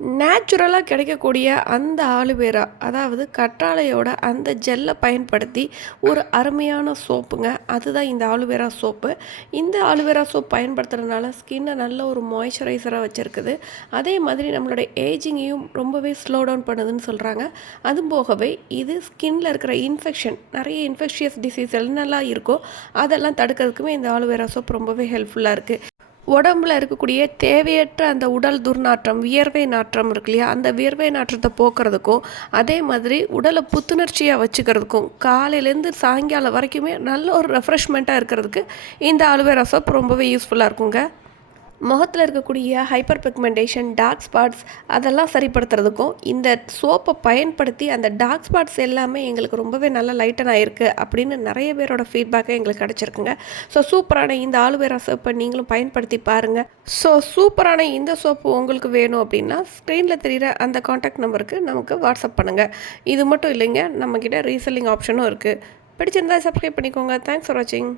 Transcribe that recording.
நேச்சுரலாக கிடைக்கக்கூடிய அந்த ஆலுவேரா அதாவது கற்றாழையோட அந்த ஜெல்லை பயன்படுத்தி ஒரு அருமையான சோப்புங்க. அதுதான் இந்த ஆலுவேரா சோப்பு. இந்த ஆலுவேரா சோப் பயன்படுத்துறதுனால ஸ்கின்னை நல்ல ஒரு மாய்ஸ்சரைசராக வச்சுருக்குது. அதே மாதிரி நம்மளுடைய ஏஜிங்கையும் ரொம்பவே ஸ்லோ டவுன் பண்ணுதுன்னு சொல்கிறாங்க அது போகவே இது ஸ்கின்னில் இருக்கிற இன்ஃபெக்ஷன் நிறைய இன்ஃபெக்ஷியஸ் டிசீஸ் என்னெல்லாம் இருக்கோ அதெல்லாம் தடுக்கிறதுக்குமே இந்த ஆலுவேரா சோப் ரொம்பவே ஹெல்ப்ஃபுல்லாக இருக்குது உடம்புல இருக்கக்கூடிய தேவையற்ற அந்த உடல் துர்நாற்றம் வியர்வை நாற்றம் இருக்கு இல்லையா? அந்த வியர்வை நாற்றத்தை போக்குறதுக்கும் அதே மாதிரி உடலை புத்துணர்ச்சியாக வச்சுக்கிறதுக்கும் காலையிலேருந்து சாயங்காலம் வரைக்குமே நல்ல ஒரு ரெஃப்ரெஷ்மெண்ட்டாக இருக்கிறதுக்கு இந்த அலுவை ரசம் ரொம்பவே யூஸ்ஃபுல்லாக இருக்குங்க. முகத்தில் இருக்கக்கூடிய ஹைப்பர் பிக்மெண்டேஷன் டார்க் ஸ்பாட்ஸ் அதெல்லாம் சரிப்படுத்துறதுக்கும் இந்த சோப்பை பயன்படுத்தி அந்த டார்க் ஸ்பாட்ஸ் எல்லாமே எங்களுக்கு ரொம்பவே நல்ல லைட்டன் ஆயிருக்கு அப்படின்னு நிறைய பேரோட ஃபீட்பேக்கை எங்களுக்கு கிடச்சிருக்குங்க. ஸோ சூப்பரான இந்த ஆலுவேரா சோப்பை நீங்களும் பயன்படுத்தி பாருங்கள் ஸோ சூப்பரான இந்த சோப்பு உங்களுக்கு வேணும் அப்படின்னா ஸ்க்ரீனில் தெரிகிற அந்த காண்டாக்ட் நம்பருக்கு நமக்கு வாட்ஸ்அப் பண்ணுங்கள் இது மட்டும் இல்லைங்க நம்மக்கிட்ட ரீசெல்லிங் ஆப்ஷனும் இருக்குது பிடிச்சிருந்தா சப்ஸ்கிரைப் பண்ணிக்கோங்க. தேங்க்ஸ் ஃபார் வாட்சிங்